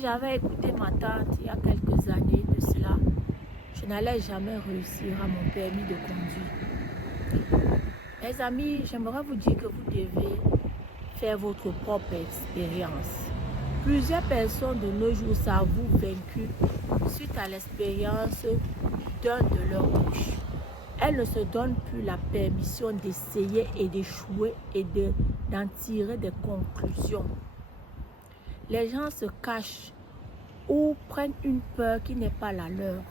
j'avais écouté ma tante il y a quelques années de cela, je n'allais jamais réussir à mon permis de conduire. Mes amis, j'aimerais vous dire que vous devez faire votre propre expérience. Plusieurs personnes de nos jours s'avouent vaincues suite à l'expérience d'un de leurs bouches. Elles ne se donnent plus la permission d'essayer et d'échouer et d'en tirer des conclusions. Les gens se cachent ou prennent une peur qui n'est pas la leur,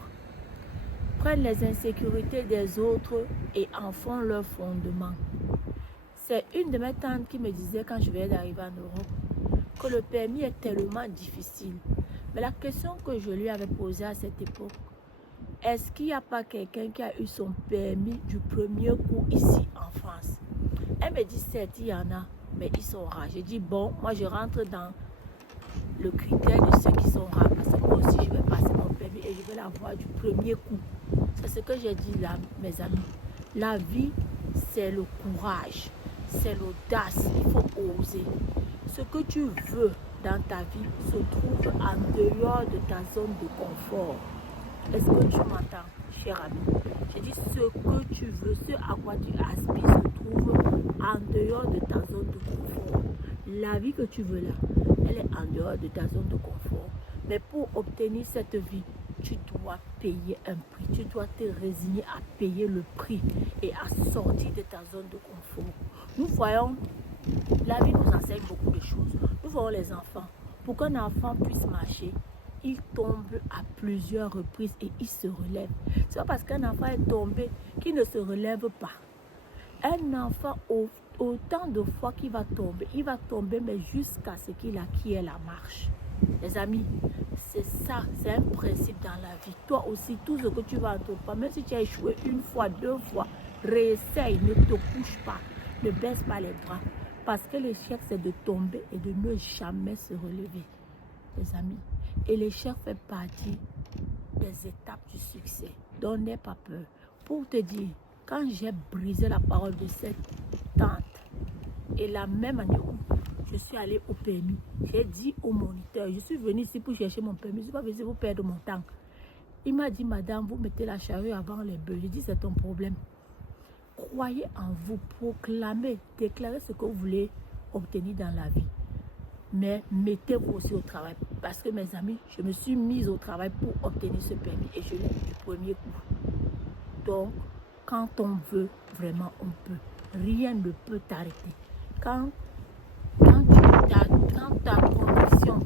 prennent les insécurités des autres et en font leur fondement. C'est une de mes tantes qui me disait quand je venais d'arriver en Europe que le permis est tellement difficile. Mais la question que je lui avais posée à cette époque, est-ce qu'il n'y a pas quelqu'un qui a eu son permis du premier coup ici en France? Elle me dit certes, il y en a, mais ils sont rares. J'ai dit bon, moi je rentre dans le critère de ceux qui sont rares parce que moi aussi je vais passer mon permis et je vais l'avoir du premier coup. C'est ce que j'ai dit là, mes amis. La vie, c'est le courage, c'est l'audace, il faut oser. Ce que tu veux dans ta vie se trouve en dehors de ta zone de confort. Est-ce que tu m'entends, cher ami? J'ai dit ce que tu veux, ce à quoi tu aspires se trouve en dehors de ta zone de confort. La vie que tu veux là, elle est en dehors de ta zone de confort. Mais pour obtenir cette vie, tu dois payer un prix. Tu dois te résigner à payer le prix et à sortir de ta zone de confort. Nous voyons, la vie nous enseigne beaucoup de choses. Nous voyons les enfants. Pour qu'un enfant puisse marcher, il tombe à plusieurs reprises et il se relève. C'est pas parce qu'un enfant est tombé qu'il ne se relève pas. Un enfant, autant de fois qu'il va tomber, il va tomber, mais jusqu'à ce qu'il acquiert la marche. Les amis, c'est ça, c'est un principe dans la vie. Toi aussi, tout ce que tu vas entreprendre, même si tu as échoué une fois, deux fois, réessaye, ne te couche pas, ne baisse pas les bras. Parce que l'échec, c'est de tomber et de ne jamais se relever, les amis. Et l'échec fait partie des étapes du succès. Donc, n'aie pas peur. Pour te dire, quand j'ai brisé la parole de cette tante, et la même année où je suis allée au permis, j'ai dit au moniteur, je suis venue ici pour chercher mon permis, je ne suis pas venue pour perdre mon temps. Il m'a dit, madame, vous mettez la charrue avant les bœufs. J'ai dit, c'est ton problème. Croyez en vous, proclamez, déclarez ce que vous voulez obtenir dans la vie. Mais mettez-vous aussi au travail. Parce que mes amis, je me suis mise au travail pour obtenir ce permis et je l'ai eu du premier coup. Donc, quand on veut, vraiment on peut. Rien ne peut t'arrêter. Quand ta conviction